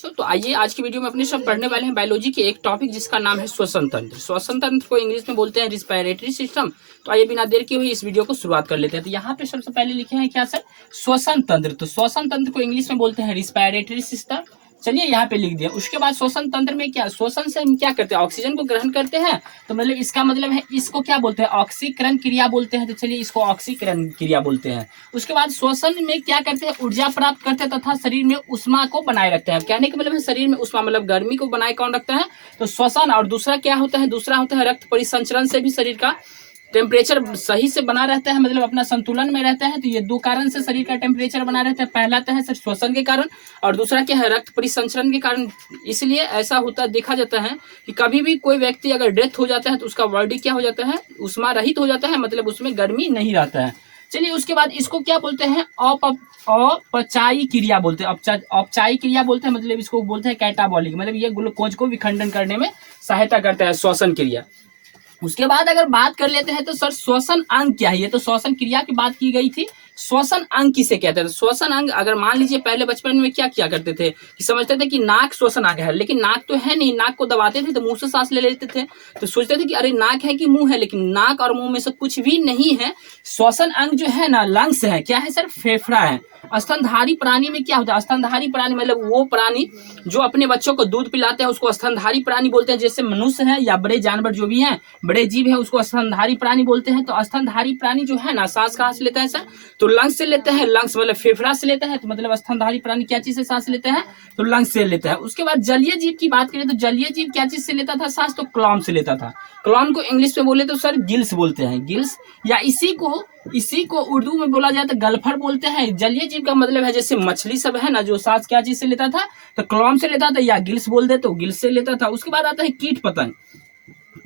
तो आइए आज की वीडियो में अपने सब पढ़ने वाले हैं बायोलॉजी के एक टॉपिक जिसका नाम है श्वसन तंत्र। श्वसन तंत्र को इंग्लिश में बोलते हैं रिस्पायरेटरी सिस्टम। तो आइए बिना देर किए हुए इस वीडियो को शुरुआत कर लेते हैं। तो यहाँ पे सबसे पहले लिखे हैं क्या सर, श्वसन तंत्र। तो श्वसन तंत्र को इंग्लिश में बोलते हैं रिस्पायरेटरी सिस्टम। चलिए यहाँ पे लिख दिया। उसके बाद श्वसन तंत्र में क्या, श्वसन से हम क्या करते हैं, ऑक्सीजन को ग्रहण करते हैं। तो मतलब इसका मतलब है इसको क्या बोलते हैं, ऑक्सीकरण क्रिया बोलते हैं। तो चलिए इसको ऑक्सीकरण क्रिया बोलते हैं। उसके बाद श्वसन में क्या करते हैं, ऊर्जा प्राप्त करते हैं तथा शरीर में उष्मा को बनाए रखते हैं। कहने का मतलब है शरीर में उष्मा मतलब गर्मी को बनाए कौन रखता है, तो श्वसन। और दूसरा क्या होता है, दूसरा होता है रक्त परिसंचरण से भी शरीर का टेम्परेचर सही से बना रहता है, मतलब अपना संतुलन में रहता है। तो ये दो कारण से शरीर का टेम्परेचर बना रहता है। पहला तो है सर श्वसन के कारण, और दूसरा क्या है, रक्त परिसंचरण के कारण। इसलिए ऐसा होता देखा जाता है कि कभी भी कोई व्यक्ति अगर डेथ हो जाता है तो उसका बॉडी क्या हो जाता है, उष्मा रहित हो जाता है, मतलब उसमें गर्मी नहीं रहता है। चलिए उसके बाद इसको क्या बोलते हैं, अपचायी क्रिया बोलते हैं। अपचायी क्रिया बोलते हैं, मतलब इसको बोलते हैं कैटाबॉलिक, मतलब ये ग्लूकोज को विखंडन करने में सहायता करता है श्वसन क्रिया। उसके बाद अगर बात कर लेते हैं तो सर श्वसन अंग क्या है, ये तो श्वसन क्रिया की बात की गई थी। श्वसन अंग किसे कहते हैं, तो श्वसन अंग अगर मान लीजिए पहले बचपन में क्या किया करते थे कि समझते थे कि नाक श्वसन अंग है, लेकिन नाक तो है नहीं, नाक को दबाते थे तो मुंह से सांस ले लेते थे। तो सोचते थे कि अरे नाक है कि मुंह है, लेकिन नाक और मुंह में से कुछ भी नहीं है। श्वसन अंग जो है ना, लंग्स है, क्या है सर, फेफड़ा है। स्तनधारी प्राणी में क्या होता है, स्तनधारी प्राणी मतलब वो प्राणी जो अपने बच्चों को दूध पिलाते हैं उसको स्तनधारी प्राणी बोलते हैं। जैसे मनुष्य है या बड़े जानवर जो भी हैं, बड़े जीव है, उसको स्तनधारी प्राणी बोलते हैं। तो स्तनधारी प्राणी जो है ना, सांस कहाँ से लेता है सर, तो लंग्स से लेते हैं। लंग्स मतलब फेफड़ा से लेता है। तो मतलब स्तनधारी प्राणी क्या चीज से सांस लेते हैं, तो लंग्स से लेता है। उसके बाद जलीय जीव की बात करें तो जलीय जीव क्या चीज से लेता था सांस, तो क्लॉम से लेता था। क्लॉम को इंग्लिश में बोले तो सर गिल्स बोलते हैं, गिल्स। या इसी को उर्दू में बोला जाए तो गल्फर बोलते हैं। जलीय जीव का मतलब है जैसे मछली सब है ना, जो सांस क्या चीज से लेता था, तो क्लॉम से लेता था, या गिल्स बोल दे तो गिल्स से लेता था। उसके बाद आता है कीट पतंग।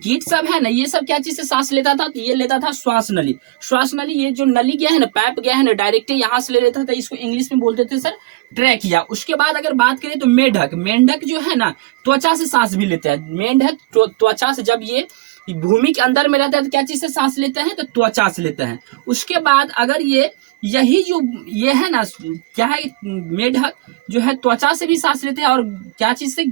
कीट सब है ना, ये सब क्या चीज से सांस लेता था, तो ये लेता था श्वास नली। श्वास नली, ये जो नली गया है ना, पाइप गया है ना, डायरेक्ट यहाँ से ले लेता था। इसको इंग्लिश में बोलते थे सर ट्रैकिया। उसके बाद अगर बात करें तो मेंढक, मेंढक जो है ना त्वचा से सांस भी लेता है। मेंढक त्वचा से, जब ये भूमि के अंदर में रहता है तो क्या चीज से सांस लेते हैं, तो त्वचा से लेते हैं। उसके बाद अगर यही जो ये है ना, क्या है, मेढक जो है त्वचा से भी सांस लेते हैं, और क्या चीज से,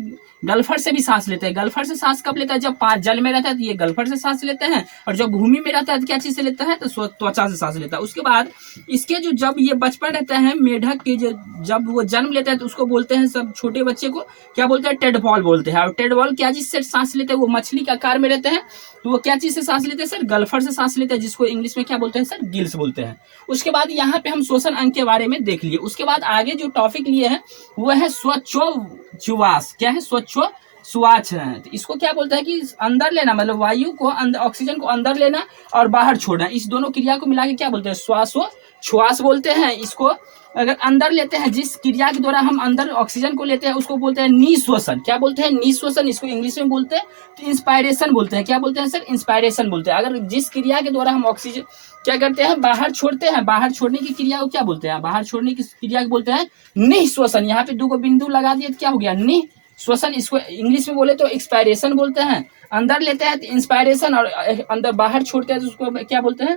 गल्फर से भी सांस लेते हैं। गल्फर से सांस कब लेता है, जब जल में रहता है तो ये गल्फर से सांस लेते हैं, और जब भूमि में रहता है तो क्या चीज से लेता है, तो त्वचा से सांस लेता है। उसके बाद इसके जो, जब ये बचपन रहता है मेढक के, जब वो जन्म लेता है तो उसको बोलते हैं, सब छोटे बच्चे को क्या बोलते हैं, टेडपॉल बोलते हैं। और टेडपॉल क्या चीज से सांस लेते हैं, वो मछली के आकार में रहते हैं, तो वो क्या चीज से सांस लेते हैं सर, गल्फर से सांस लेते हैं, जिसको इंग्लिश में क्या बोलते हैं सर, गिल्स बोलते हैं। उसके बाद यहाँ पे हम श्वसन अंग के बारे में देख लिए। उसके बाद आगे जो टॉपिक लिए है वो है स्वच्छोच्छ्वास। क्या है, स्वच्छोच्छ्वास है। तो इसको क्या बोलते हैं कि अंदर लेना, मतलब वायु को अंदर, ऑक्सीजन को अंदर लेना और बाहर छोड़ना, इस दोनों क्रिया को मिला के क्या बोलते हैं, श्वासोच्छ्वास बोलते हैं। इसको अगर अंदर लेते हैं, जिस क्रिया के द्वारा हम अंदर ऑक्सीजन को लेते हैं उसको बोलते हैं निःश्वसन। क्या बोलते हैं, निःश्वसन। इसको इंग्लिश में बोलते हैं तो इंस्पायरेशन बोलते हैं। क्या बोलते हैं सर, इंस्पायरेशन बोलते हैं। अगर जिस क्रिया के द्वारा हम ऑक्सीजन क्या करते हैं, बाहर छोड़ते हैं, बाहर छोड़ने की क्रिया को क्या बोलते हैं, बाहर छोड़ने की क्रिया को बोलते हैं निःश्वसन। यहाँ पे दो को बिंदु लगा दिए तो क्या हो गया, निःश्वसन। इसको इंग्लिश में बोले तो एक्सपायरेशन बोलते हैं। अंदर लेते हैं तो इंस्पायरेशन, और अंदर बाहर छोड़ते हैं तो उसको क्या बोलते हैं,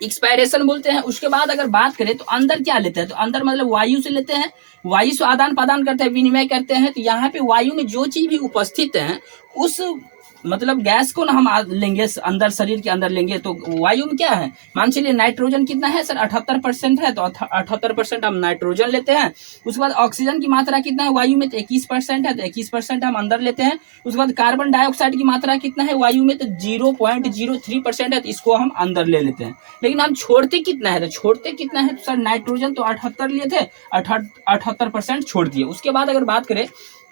एक्सपायरेशन बोलते हैं। उसके बाद अगर बात करें तो अंदर क्या लेते हैं, तो अंदर मतलब वायु से लेते हैं, वायु से आदान प्रदान करते हैं, विनिमय करते हैं। तो यहाँ पे वायु में जो चीज भी उपस्थित है उस मतलब गैस को ना हम लेंगे अंदर, शरीर के अंदर लेंगे। तो वायु में क्या है, मान चलिए नाइट्रोजन कितना है सर, 78% है, तो 78% हम नाइट्रोजन लेते हैं। उसके बाद ऑक्सीजन की मात्रा कितना है वायु में, तो 21% है, तो 21% हम अंदर लेते हैं। उसके बाद कार्बन डाइऑक्साइड की मात्रा कितना है वायु में, तो 0.03% है, तो इसको हम अंदर ले लेते हैं। लेकिन हम छोड़ते कितना है, तो छोड़ते कितना है, तो सर नाइट्रोजन तो 78 लिए थे, 78% छोड़ दिए। उसके बाद अगर बात करें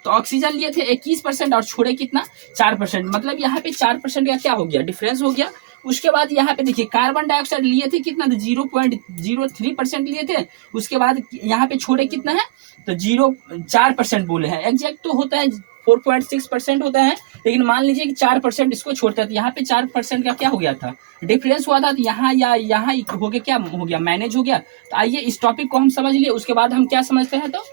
तो ऑक्सीजन लिए थे 21% और छोड़े कितना, 4%। मतलब यहाँ पे 4% का क्या हो गया, डिफरेंस हो गया। उसके बाद यहाँ पे देखिए कार्बन डाइऑक्साइड लिए थे कितना, तो 0.03% लिए थे। उसके बाद यहाँ पे छोड़े कितना है, तो 4% बोले हैं। एग्जैक्ट तो होता है 4.6% होता है, लेकिन मान लीजिए कि 4% इसको छोड़ता है, तो यहाँ पे 4% का क्या हो गया था, डिफरेंस हुआ था। तो यहाँ या यहाँ हो गया, क्या हो गया, मैनेज हो गया। तो आइए इस टॉपिक को हम समझ लिए। उसके बाद हम क्या समझते हैं, तो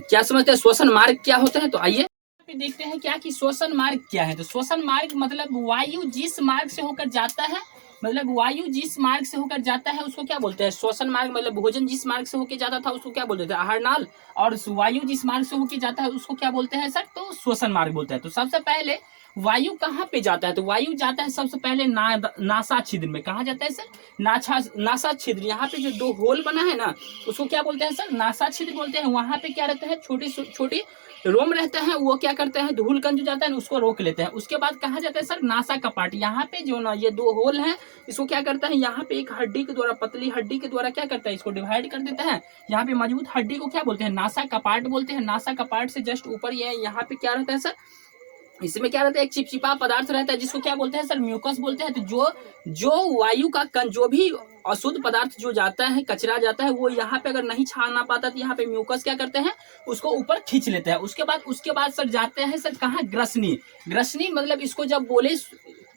क्या समझते हैं श्वसन मार्ग क्या होता है। तो आइए देखते हैं क्या कि श्वसन मार्ग क्या है। तो श्वसन मार्ग मतलब वायु जिस मार्ग से होकर जाता है, मतलब वायु जिस मार्ग से होकर जाता है उसको क्या बोलते हैं, श्वसन मार्ग। मतलब भोजन जिस मार्ग से होकर जाता था उसको क्या बोलते थे, आहार नाल। और वायु जिस मार्ग से होकर जाता है उसको क्या बोलते हैं सर, तो श्वसन मार्ग बोलते हैं। तो सबसे पहले वायु कहाँ पे जाता है, तो वायु जाता है सबसे पहले नासा छिद्र में। कहाँ जाता है सर, नासा छिद्र। यहाँ पे जो 2 होल बना है ना उसको क्या बोलते हैं सर, नासा छिद्र बोलते हैं। वहां पे क्या रहता है, छोटी छोटी रोम रहते हैं, वो क्या करते हैं, धूल कण जो जाता है ना उसको रोक लेते हैं। उसके बाद कहा जाता है सर नासा कपाट। यहाँ पे जो ना ये 2 होल हैं इसको क्या करता है, यहाँ पे एक हड्डी के द्वारा, पतली हड्डी के द्वारा क्या करता है, इसको डिवाइड कर देता है। यहाँ पे मजबूत हड्डी को क्या बोलते हैं, नासा कपाट बोलते हैं। नासा कपाट से जस्ट ऊपर ये यहाँ पे क्या रहता है सर, इसमें क्या रहता है, एक चिपचिपा पदार्थ रहता है जिसको क्या बोलते हैं सर, म्यूकस बोलते हैं। तो जो वायु का कण, जो भी अशुद्ध पदार्थ जो जाता है, कचरा जाता है, वो यहाँ पे अगर नहीं छाना पाता तो यहाँ पे म्यूकस क्या करते हैं, उसको ऊपर खींच लेते हैं। उसके बाद सर जाते हैं सर कहाँ, ग्रसनी। ग्रसनी मतलब इसको जब बोले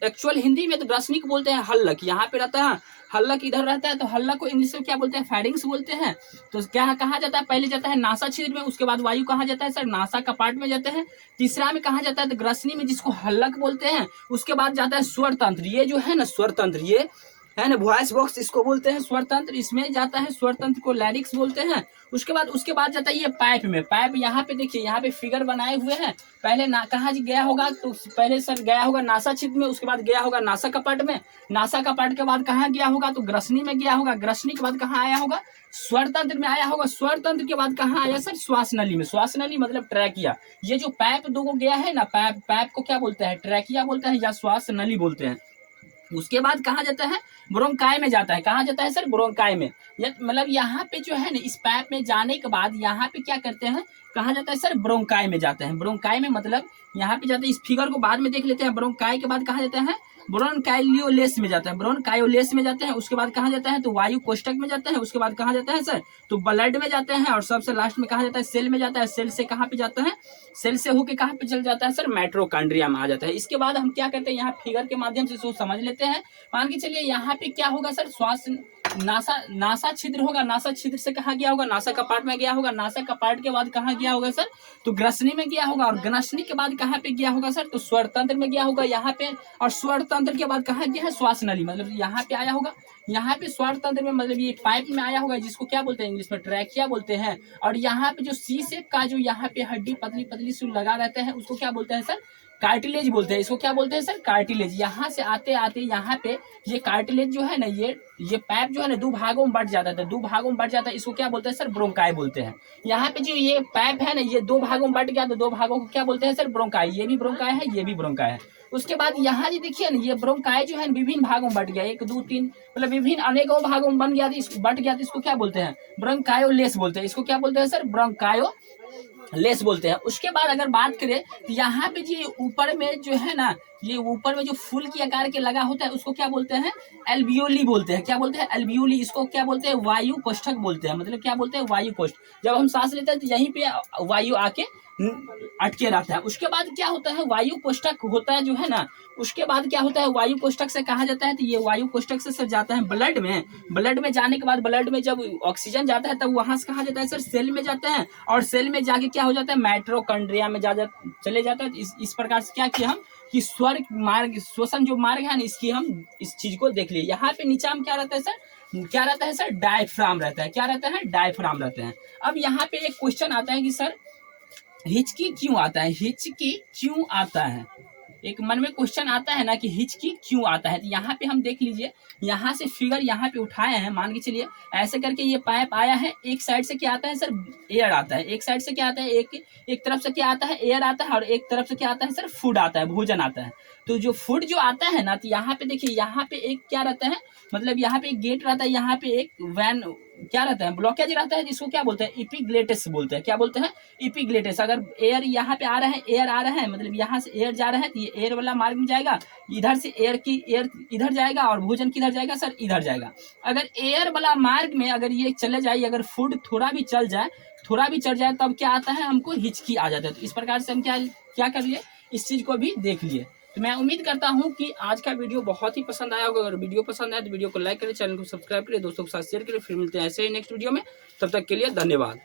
एक्चुअल हिंदी में तो ग्रसनी को बोलते हैं हल्लक। यहाँ पे रहता है हल्लक, इधर रहता है, तो हल्लक को इंग्लिश में क्या बोलते हैं, फैरिंग्स बोलते हैं। तो क्या कहा जाता है, पहले जाता है नासा छिद्र में, उसके बाद वायु कहा जाता है सर नासा कपाट में जाते हैं। तीसरा में कहा जाता है तो ग्रसनी में, जिसको हल्लक बोलते हैं। उसके बाद जाता है स्वर तंत्र। ये जो है ना स्वर तंत्र, ये है ना वॉइस बॉक्स, इसको बोलते हैं स्वर तंत्र। इसमें जाता है स्वर तंत्र को लैरिक्स बोलते हैं। उसके बाद जाता है ये पाइप में। पाइप यहाँ पे देखिए, यहाँ पे फिगर बनाए हुए हैं। पहले कहाँ गया होगा, तो पहले सर गया होगा नासा छिद्र में, उसके बाद गया होगा नासा कपाट में। नासा कपाट के बाद कहाँ गया होगा, तो ग्रसनी में गया होगा। ग्रसनी के बाद कहाँ आया होगा, स्वर तंत्र में आया होगा। स्वर तंत्र के बाद कहाँ आया सर, श्वास नली में। श्वास नली मतलब ट्रैकिया। ये जो पाइप 2 को गया है ना, पाइप को क्या बोलते हैं, ट्रैकिया बोलते हैं या श्वास नली बोलते हैं। उसके बाद कहाँ जाता है, ब्रोंकाई में जाता है। कहाँ जाता है सर, ब्रोंकाई में। मतलब यहाँ पे जो है ना, इस पाइप में जाने के बाद यहाँ पे क्या करते हैं, कहाँ जाता है सर, ब्रोंकाई में जाते हैं। ब्रोंकाई में मतलब यहाँ पे जाते हैं। इस फिगर को बाद में देख लेते हैं। ब्रोंकाई के बाद कहाँ जाता है, ब्रोनकाइलियोलेस में जाता है। ब्रोनकाइयोलेस में जाते हैं। उसके बाद कहाँ जाता है, तो वायु कोष्ठक में जाते हैं। उसके बाद कहाँ जाता है सर, तो ब्लड में जाते हैं। और सबसे लास्ट में कहाँ जाता है, सेल में जाता है। सेल से कहाँ पे जाता है, सेल से होके कहाँ पे चल जाता है सर, माइटोकॉन्ड्रिया में आ जाता है। इसके बाद हम क्या करते हैं, यहाँ फिगर के माध्यम से इसको समझ लेते हैं। मान के चलिए यहाँ पे क्या होगा सर, श्वास नासा छिद्र होगा। नासा छिद्र से कहाँ गया होगा, नासा कपाट में गया होगा। नासा कपाट के बाद कहाँ गया होगा सर, तो ग्रसनी में गया होगा। और ग्रसनी के बाद कहाँ पे गया होगा सर, तो स्वर तंत्र में गया होगा यहाँ पे। और स्वर तंत्र के बाद कहाँ गया है, श्वास नली, मतलब यहाँ पे आया होगा। यहाँ पे स्वर तंत्र में मतलब ये पाइप में आया होगा, जिसको क्या बोलते हैं इंग्लिश में ट्रैकिया बोलते हैं। और यहाँ पे जो सी शेप का जो यहाँ पे हड्डी पतली पतली सी लगा रहता है उसको क्या बोलते हैं सर, कार्टिलेज बोलते हैं। इसको क्या बोलते हैं सर, कार्टिलेज। यहाँ से आते आते यहाँ पे ये कार्टिलेज जो है ना, ये पाइप जो है ना 2 भागों में बढ़ जाता है। 2 भागों में बढ़ जाता है, इसको क्या बोलते हैं सर, ब्रोंकाई बोलते हैं। यहाँ पे जो ये पाइप है ना, ये 2 भागों में बढ़ गया तो 2 भागों को क्या बोलते हैं सर, ब्रोंकाई। ये भी ब्रोंकाई है, ये भी ब्रोंकाई है। उसके बाद यहाँ जी देखिए ना, ये ब्रोंकाई जो है विभिन्न भागों में बढ़ गया, 1 2 3 मतलब विभिन्न अनेकों भागों में बन गया, बढ़ गया, तो इसको क्या बोलते हैं, ब्रोंकायोलेस बोलते हैं। इसको क्या बोलते हैं सर, ब्रोंकायो लेस बोलते हैं। उसके बाद अगर बात करें तो यहाँ पे जो ऊपर में जो है ना, ये ऊपर में जो फूल की आकार के लगा होता है उसको क्या बोलते हैं, एल्बियोली बोलते हैं। क्या बोलते हैं, एल्बियोली। इसको क्या बोलते हैं, वायु कोष्ठक बोलते हैं। मतलब क्या बोलते हैं, वायु कोष्ठ। जब हम सांस लेते हैं तो यहीं पे वायु आके अटके रहता है। उसके बाद क्या होता है, वायु कोष्ठक होता है जो है ना, उसके बाद क्या होता है, वायु कोष्ठक से कहा जाता है, तो ये वायु कोष्ठक से सर जाता है ब्लड में। ब्लड में जाने के बाद, ब्लड में जब ऑक्सीजन जाता है तब वहां से कहा जाता है सर, सेल में जाते हैं। और सेल में जाके क्या हो जाता है, माइटोकॉन्ड्रिया में चले जाता है। इस प्रकार से क्या किया हम, कि स्वर मार्ग, श्वसन जो मार्ग है ना, इसकी हम इस चीज को देख लिए। यहाँ पे नीचे में क्या रहता है सर, क्या रहता है सर, डायफ्राम रहता है। क्या रहता है, डायफ्राम रहते हैं। अब यहाँ पे एक क्वेश्चन आता है कि सर हिचकी क्यों आता है, हिचकी क्यों आता है, एक मन में क्वेश्चन आता है ना कि हिचकी क्यों आता है। तो यहाँ पे हम देख लीजिए, यहाँ से फिगर यहाँ पे उठाए हैं। मान के चलिए ऐसे करके ये पाइप आया है। एक साइड से क्या आता है सर, एयर आता है। एक साइड से क्या आता है, एक तरफ से क्या आता है, एयर आता है। और एक तरफ से क्या आता है सर, फूड आता है, भोजन आता है। तो जो फूड जो आता है ना, तो यहाँ पे देखिए, यहाँ पे एक क्या रहता है, मतलब यहाँ पे एक गेट रहता है, यहाँ पे एक वैन क्या रहता है, ब्लॉकेज रहता है, जिसको क्या बोलते हैं, इपिग्लेटिस बोलते हैं। क्या बोलते हैं, इपिग्लेटिस। अगर एयर यहाँ पे आ रहा है, एयर आ रहा है, मतलब यहाँ से एयर जा रहा है, तो ये एयर वाला मार्ग में जाएगा। इधर से एयर इधर जाएगा, और भोजन किधर जाएगा सर, इधर जाएगा। अगर एयर वाला मार्ग में अगर ये चले जाए, अगर फूड थोड़ा भी चल जाए, थोड़ा भी चढ़ जाए, तब क्या आता है, हमको हिचकी आ जाता है। तो इस प्रकार से हम क्या कर लिए, इस चीज को भी देख लिए। तो मैं उम्मीद करता हूं कि आज का वीडियो बहुत ही पसंद आया होगा। अगर वीडियो पसंद आया तो वीडियो को लाइक करें, चैनल को सब्सक्राइब करें, दोस्तों के साथ शेयर करें। फिर मिलते हैं ऐसे ही नेक्स्ट वीडियो में। तब तक के लिए धन्यवाद।